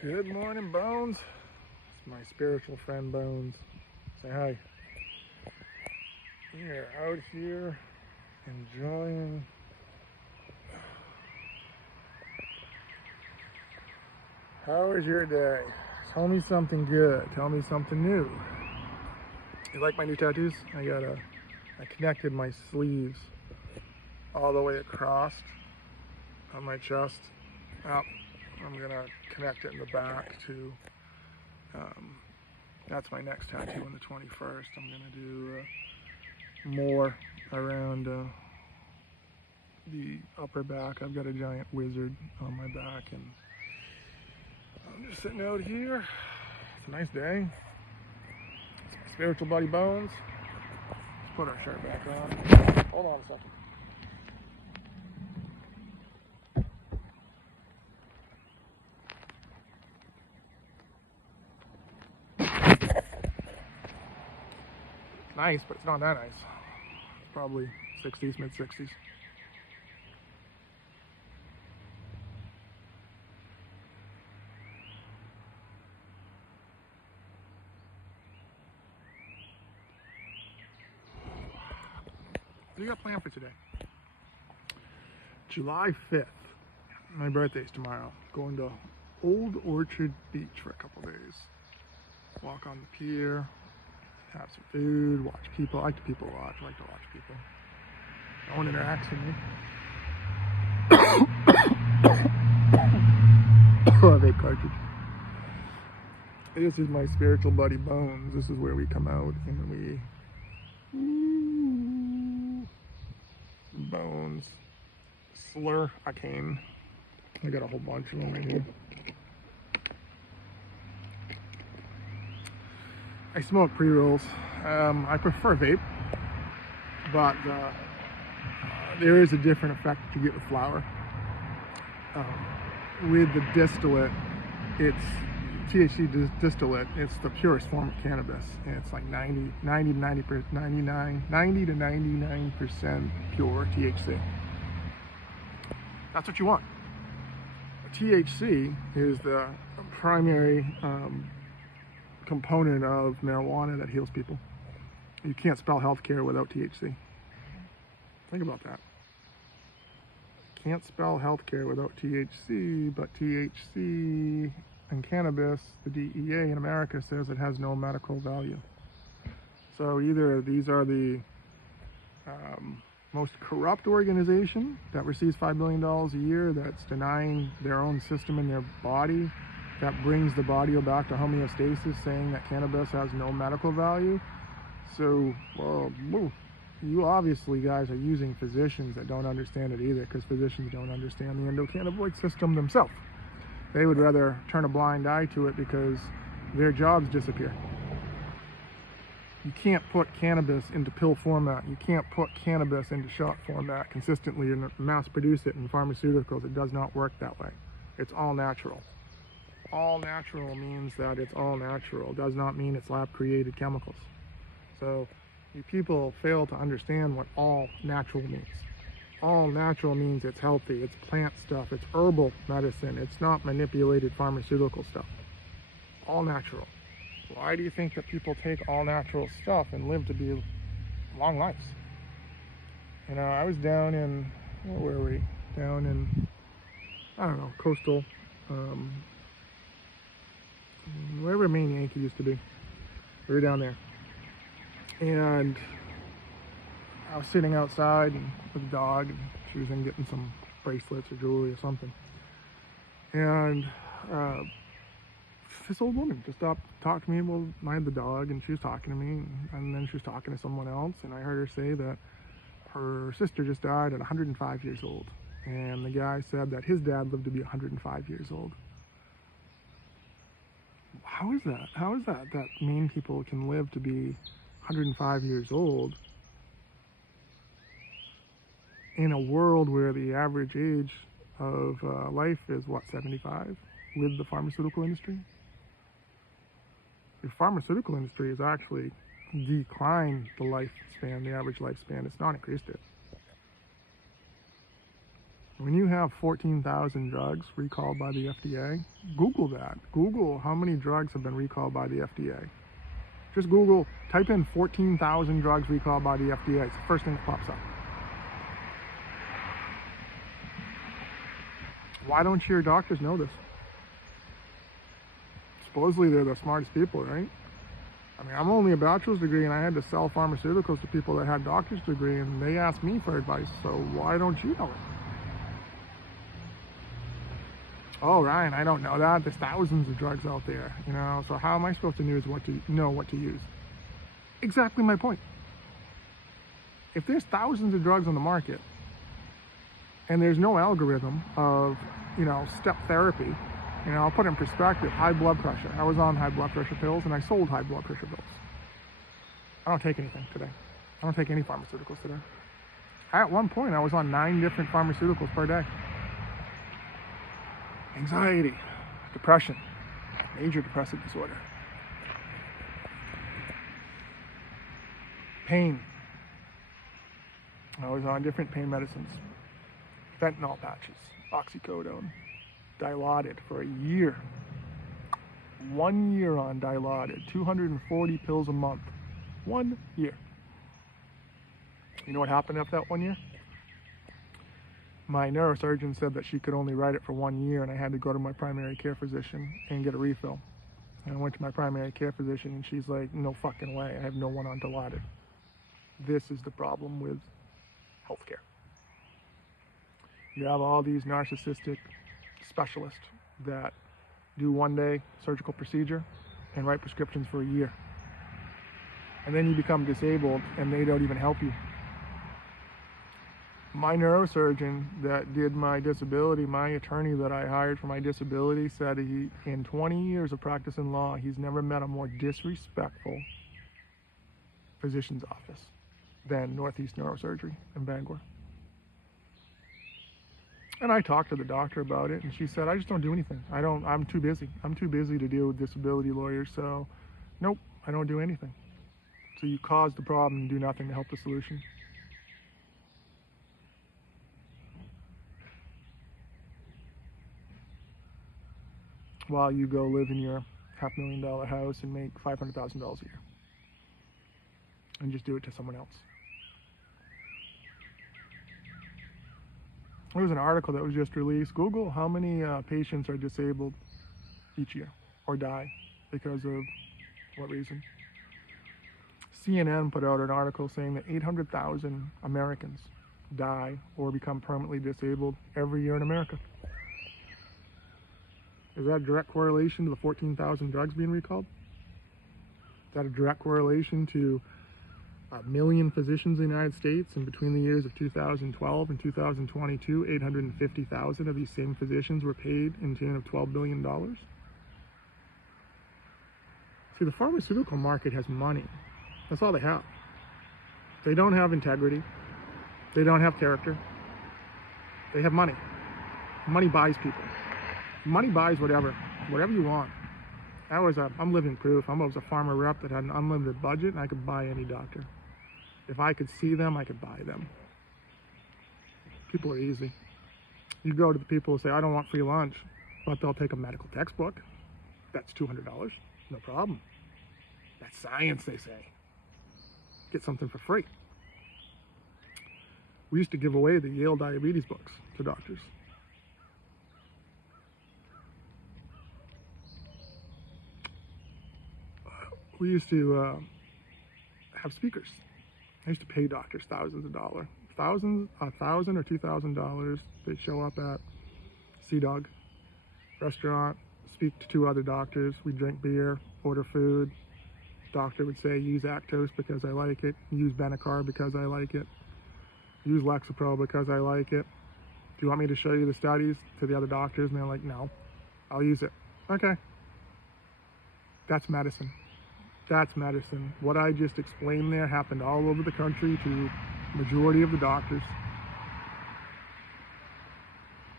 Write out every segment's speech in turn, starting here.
Good morning, Bones. It's my spiritual friend, Bones. Say hi. We are out here enjoying how was your day? Tell me something good. Tell me something new. You like my new tattoos? I connected my sleeves all the way across on my chest. Well, I'm gonna connect it in the back too. That's my next tattoo on the 21st. I'm gonna do more around the upper back. I've got a giant wizard on my back, and I'm just sitting out here. It's a nice day. It's my spiritual buddy Bones. Let's put our shirt back on. Hold on a second. Nice, but it's not that nice. It's probably 60s, mid-60s. What do you got planned for today? July 5th. My birthday's tomorrow. Going to Old Orchard Beach for a couple days. Walk on the pier, have some food, watch people. I like to people watch. I like to watch people. No one interacts with me. Oh, a vape cartridge. This is my spiritual buddy Bones. This is where we come out and we... Bones. Slur Arcane. I got a whole bunch of them right here. I smoke pre-rolls. I prefer vape, but there is a different effect that you get with flower. With the distillate, it's THC distillate. It's the purest form of cannabis, and it's like 90 to 99% pure THC. That's what you want. THC is the primary component of marijuana that heals people. You can't spell healthcare without THC. Think about that. Can't spell healthcare without THC, but THC and cannabis, the DEA in America says it has no medical value. So either these are the most corrupt organization that receives $5 billion a year, that's denying their own system in their body, that brings the body back to homeostasis, saying that cannabis has no medical value. So, well, you obviously guys are using physicians that don't understand it either, because physicians don't understand the endocannabinoid system themselves. They would rather turn a blind eye to it because their jobs disappear. You can't put cannabis into pill format. You can't put cannabis into shot format consistently and mass produce it in pharmaceuticals. It does not work that way. It's all natural. All natural means that it's all natural. It does not mean it's lab created chemicals. So you people fail to understand what all natural means. All natural means it's healthy, it's plant stuff, it's herbal medicine, it's not manipulated pharmaceutical stuff. All natural. Why do you think that people take all natural stuff and live to be long lives? You know, I was down in, where were we? Down in, I don't know, coastal, wherever Maine Yankee used to be. We were down there. And I was sitting outside with a dog, and she was in getting some bracelets or jewelry or something. And this old woman just stopped, talked to me. Well, I had the dog, and she was talking to me, and then she was talking to someone else, and I heard her say that her sister just died at 105 years old. And the guy said that his dad lived to be 105 years old. How is that? How is that Maine people can live to be 105 years old in a world where the average age of life is, what, 75 with the pharmaceutical industry? The pharmaceutical industry has actually declined the lifespan, the average lifespan. It's not increased it. When you have 14,000 drugs recalled by the FDA, Google that. Google how many drugs have been recalled by the FDA. Just Google, type in 14,000 drugs recalled by the FDA. It's the first thing that pops up. Why don't your doctors know this? Supposedly they're the smartest people, right? I mean, I'm only a bachelor's degree and I had to sell pharmaceuticals to people that had doctor's degree and they asked me for advice, so why don't you know it? Oh, Ryan, I don't know that. There's thousands of drugs out there, you know, so how am I supposed to know what to use? Exactly my point. If there's thousands of drugs on the market and there's no algorithm of, you know, step therapy, you know, I'll put it in perspective. High blood pressure. I was on high blood pressure pills and I sold high blood pressure pills. I don't take anything today. I don't take any pharmaceuticals today. At one point, I was on 9 different pharmaceuticals per day. Anxiety, depression, major depressive disorder, pain. I was on different pain medicines, fentanyl patches, oxycodone, Dilaudid for a year. 1 year on Dilaudid, 240 pills a month. 1 year. You know what happened after that 1 year? My neurosurgeon said that she could only write it for 1 year and I had to go to my primary care physician and get a refill. And I went to my primary care physician and she's like, no fucking way, I have no one on Dilaudid. This is the problem with healthcare. You have all these narcissistic specialists that do 1 day surgical procedure and write prescriptions for a year. And then you become disabled and they don't even help you. My neurosurgeon that did my disability, my attorney that I hired for my disability said he, in 20 years of practice in law, he's never met a more disrespectful physician's office than Northeast Neurosurgery in Bangor. And I talked to the doctor about it and she said, I just don't do anything. I'm too busy. I'm too busy to deal with disability lawyers, so nope, I don't do anything. So you cause the problem and do nothing to help the solution. While you go live in your $500,000 house and make $500,000 a year. And just do it to someone else. There was an article that was just released. Google how many patients are disabled each year or die because of what reason. CNN put out an article saying that 800,000 Americans die or become permanently disabled every year in America. Is that a direct correlation to the 14,000 drugs being recalled? Is that a direct correlation to 1 million physicians in the United States, and between the years of 2012 and 2022, 850,000 of these same physicians were paid in tune of $12 billion? See, the pharmaceutical market has money. That's all they have. They don't have integrity. They don't have character. They have money. Money buys people. Money buys whatever you want. I'm living proof. I was a farmer rep that had an unlimited budget and I could buy any doctor. If I could see them, I could buy them. People are easy. You go to the people who say, I don't want free lunch, but they'll take a medical textbook. That's $200, no problem. That's science, they say. Get something for free. We used to give away the Yale diabetes books to doctors. We used to have speakers. I used to pay doctors thousands of dollars. $1,000 or $2,000. They'd show up at Sea Dog restaurant, speak to 2 other doctors. We'd drink beer, order food. Doctor would say, use Actos because I like it. Use Benacar because I like it. Use Lexapro because I like it. Do you want me to show you the studies to the other doctors? And they're like, no, I'll use it. Okay. That's medicine. That's medicine. What I just explained there happened all over the country to majority of the doctors.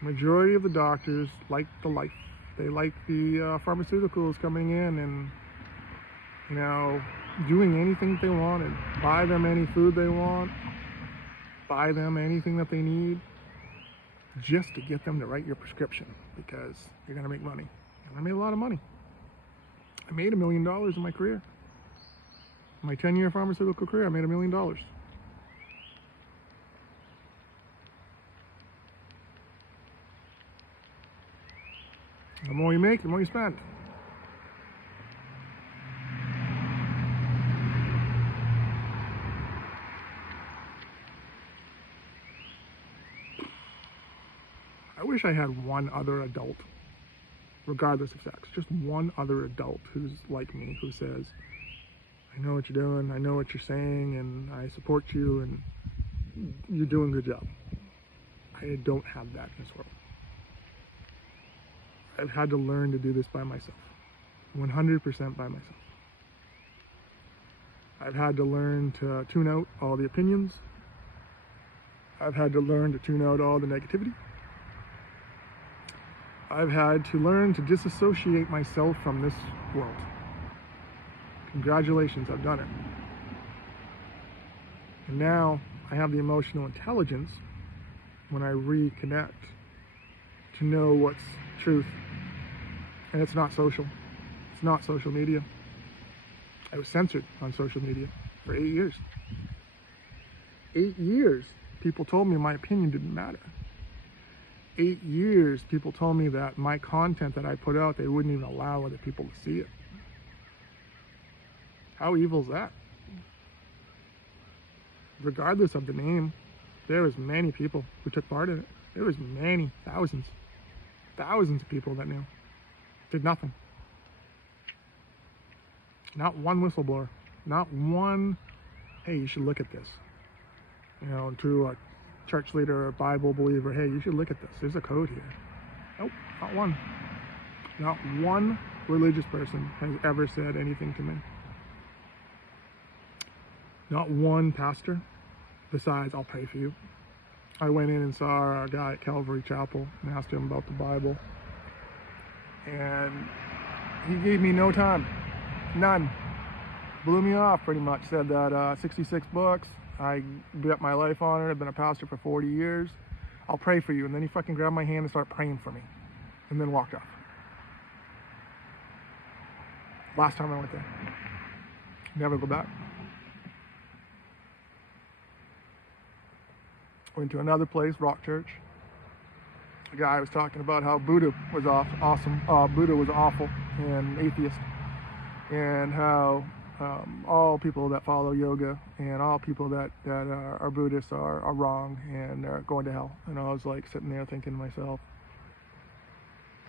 Majority of the doctors like the life. They like the pharmaceuticals coming in and, you know, doing anything they wanted. Buy them any food they want. Buy them anything that they need. just to get them to write your prescription because you're going to make money. And I made a lot of money. I made $1 million in my career. My 10-year pharmaceutical career, I made $1 million. The more you make, the more you spend. I wish I had one other adult, regardless of sex, just one other adult who's like me, who says, I know what you're doing, I know what you're saying, and I support you, and you're doing a good job. I don't have that in this world. I've had to learn to do this by myself, 100% by myself. I've had to learn to tune out all the opinions. I've had to learn to tune out all the negativity. I've had to learn to disassociate myself from this world. Congratulations, I've done it. And now I have the emotional intelligence when I reconnect to know what's truth. And it's not social. It's not social media. I was censored on social media for 8 years. 8 years, people told me my opinion didn't matter. 8 years, people told me that my content that I put out, they wouldn't even allow other people to see it. How evil is that? Regardless of the name, there was many people who took part in it. There was many, thousands of people that knew. Did nothing. Not one whistleblower. Not one, hey, you should look at this. You know, to a church leader or a Bible believer, hey, you should look at this. There's a code here. Nope, not one. Not one religious person has ever said anything to me. Not one pastor, besides, I'll pray for you. I went in and saw a guy at Calvary Chapel and asked him about the Bible. And he gave me no time. None. Blew me off pretty much. Said that 66 books. I bet my life on it. I've been a pastor for 40 years. I'll pray for you. And then he fucking grabbed my hand and started praying for me. And then walked off. Last time I went there. Never go back. Went to another place, Rock Church. A guy was talking about how Buddha was awesome. Buddha was awful and atheist. And how all people that follow yoga and all people that are Buddhists are wrong and are going to hell. And I was like sitting there thinking to myself,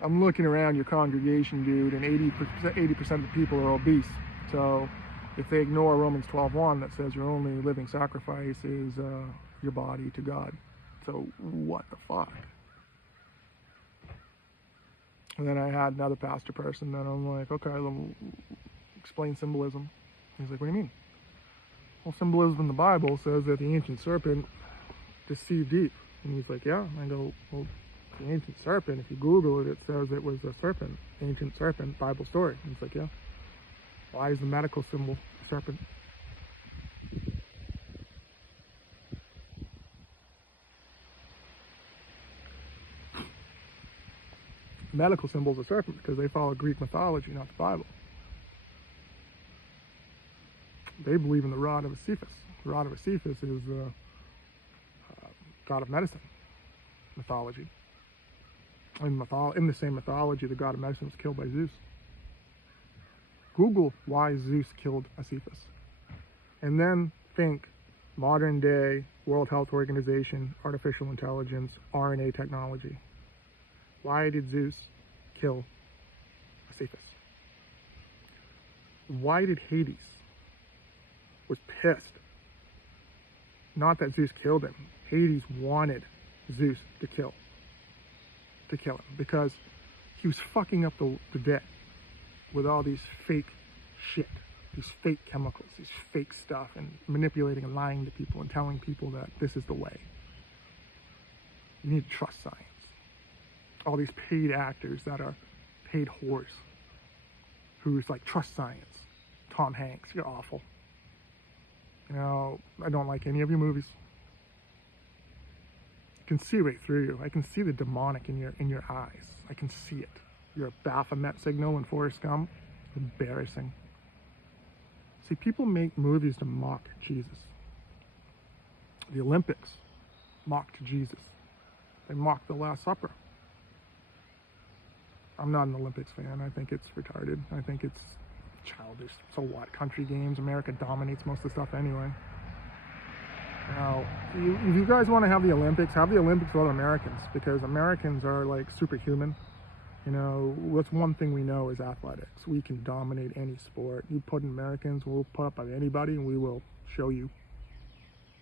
I'm looking around your congregation, dude, and 80% of the people are obese. So if they ignore Romans 12:1 that says your only living sacrifice is your body to God. So what the fuck? And then I had another pastor person and I'm like, okay, explain symbolism. He's like, what do you mean? Well, symbolism in the Bible says that the ancient serpent deceived Eve. And he's like, yeah. And I go, well, the ancient serpent, if you Google it, it says it was a serpent. Ancient serpent, Bible story. And he's like, yeah. Why is the medical symbol a serpent? The medical symbol is a serpent because they follow Greek mythology, not the Bible. They believe in the rod of Sisyphus. The rod of Sisyphus is the god of medicine mythology. In the same mythology, the god of medicine was killed by Zeus. Google why Zeus killed Sisyphus. And then think modern day World Health Organization, artificial intelligence, RNA technology. Why did Zeus kill Sisyphus? Why did Hades was pissed? Not that Zeus killed him. Hades wanted Zeus to kill him because he was fucking up the dead with all these fake shit, these fake chemicals, these fake stuff, and manipulating and lying to people and telling people that this is the way. You need to trust science. All these paid actors that are paid whores who's like, trust science. Tom Hanks, you're awful. You know, I don't like any of your movies. I can see right through you. I can see the demonic in your eyes. I can see it. You're a Baphomet signal in Forrest Gump. Embarrassing. See, people make movies to mock Jesus. The Olympics mocked Jesus. They mocked the Last Supper. I'm not an Olympics fan. I think it's retarded. I think it's childish. So what? Country games. America dominates most of the stuff anyway. Now, if you guys want to have the Olympics with other Americans, because Americans are like superhuman. You know, what's one thing we know is athletics. We can dominate any sport. You put in Americans, we'll put up with anybody, and we will show you.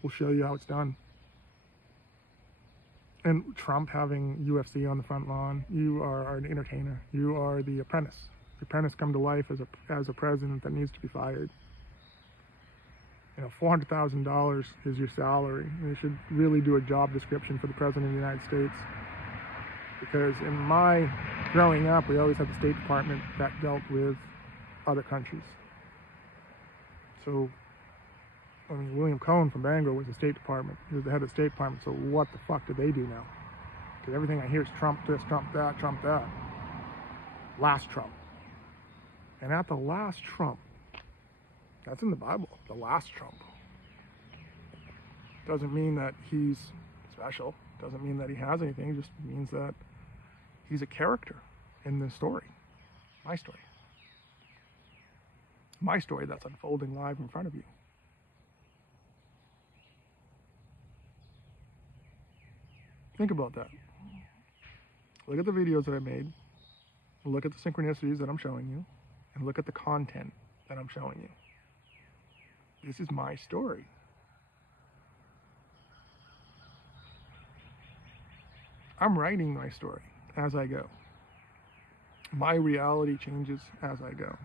We'll show you how it's done. And Trump having UFC on the front lawn, you are an entertainer. You are the apprentice. The apprentice come to life as a president that needs to be fired. You know, $400,000 is your salary. They should really do a job description for the president of the United States. Because in my growing up, we always had the State Department that dealt with other countries. So, I mean, William Cohen from Bangor was the State Department. He was the head of the State Department. So what the fuck do they do now? Because everything I hear is Trump this, Trump that, Trump that. Last Trump. And at the last Trump, that's in the Bible, the last Trump. Doesn't mean that he's special. Doesn't mean that he has anything. It just means that he's a character in this story. My story. My story that's unfolding live in front of you. Think about that. Look at the videos that I made. Look at the synchronicities that I'm showing you. And look at the content that I'm showing you. This is my story. I'm writing my story as I go. My reality changes as I go.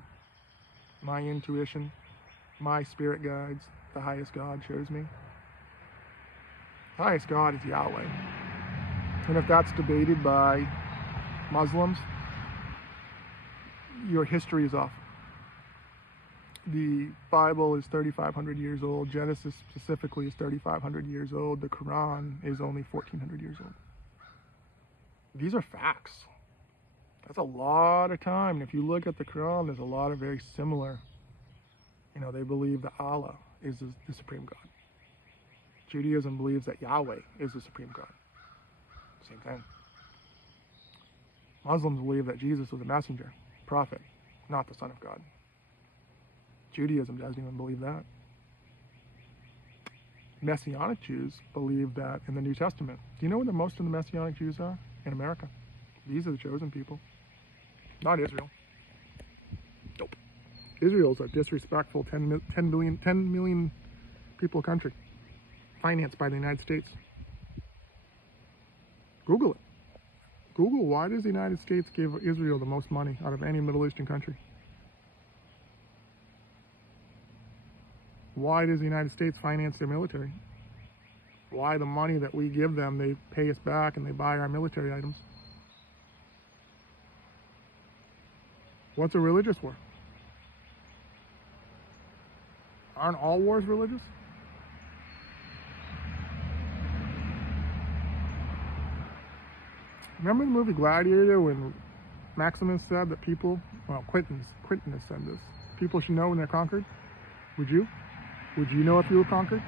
My intuition, my spirit guides, the highest God shows me. The highest God is Yahweh. And if that's debated by Muslims, your history is off. The Bible is 3,500 years old. Genesis specifically is 3,500 years old. The Quran is only 1,400 years old. These are facts. That's a lot of time. And if you look at the Quran, there's a lot of very similar. You know, they believe that Allah is the supreme God. Judaism believes that Yahweh is the supreme God. Same thing. Muslims believe that Jesus was a messenger, prophet, not the Son of God. Judaism doesn't even believe that. Messianic Jews believe that in the New Testament. Do you know where most of the Messianic Jews are? In America. These are the chosen people. Not Israel. Nope. Israel's a disrespectful 10 million people country. Financed by the United States. Google it. Google, why does the United States give Israel the most money out of any Middle Eastern country? Why does the United States finance their military? Why the money that we give them, they pay us back and they buy our military items? What's a religious war? Aren't all wars religious? Remember the movie Gladiator when Maximus said that people, well, Quentin has said this, people should know when they're conquered? Would you? Would you know if you were conquered?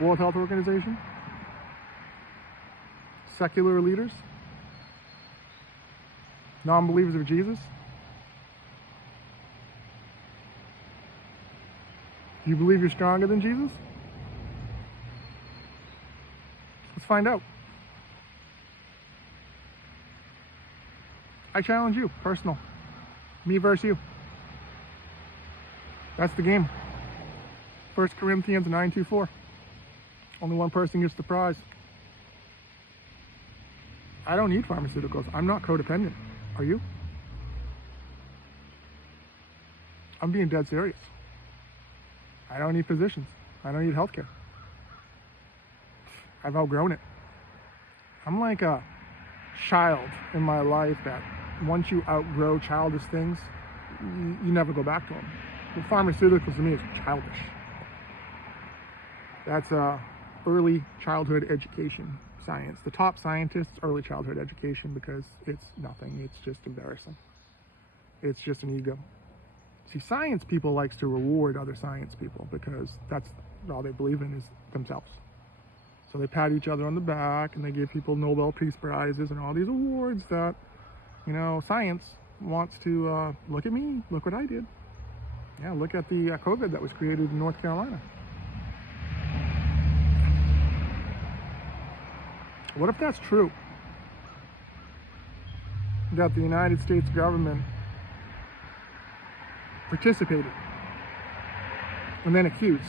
World Health Organization? Secular leaders? Non-believers of Jesus? Do you believe you're stronger than Jesus? Let's find out. I challenge you, personal. Me versus you. That's the game. 1 Corinthians 9:24. Only one person gets the prize. I don't need pharmaceuticals. I'm not codependent. Are you? I'm being dead serious. I don't need physicians. I don't need healthcare. I've outgrown it. I'm like a child in my life that once you outgrow childish things, you never go back to them. The pharmaceuticals to me is childish. That's early childhood education. science. The top scientists, early childhood education, because it's nothing. It's just embarrassing. It's just an ego. See, science people likes to reward other science people because that's all they believe in is themselves. So they pat each other on the back and they give people Nobel Peace Prizes and all these awards that, you know, science wants to, look at me, look what I did. Yeah, look at the COVID that was created in North Carolina. What if that's true? That the United States government participated and then accused.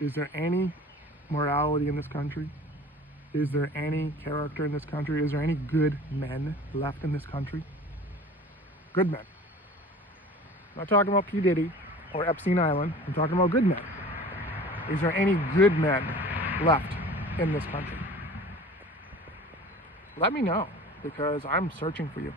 Is there any morality in this country? Is there any character in this country? Is there any good men left in this country? Good men. I'm not talking about P. Diddy or Epstein Island. I'm talking about good men. Is there any good men left in this country? Let me know, because I'm searching for you.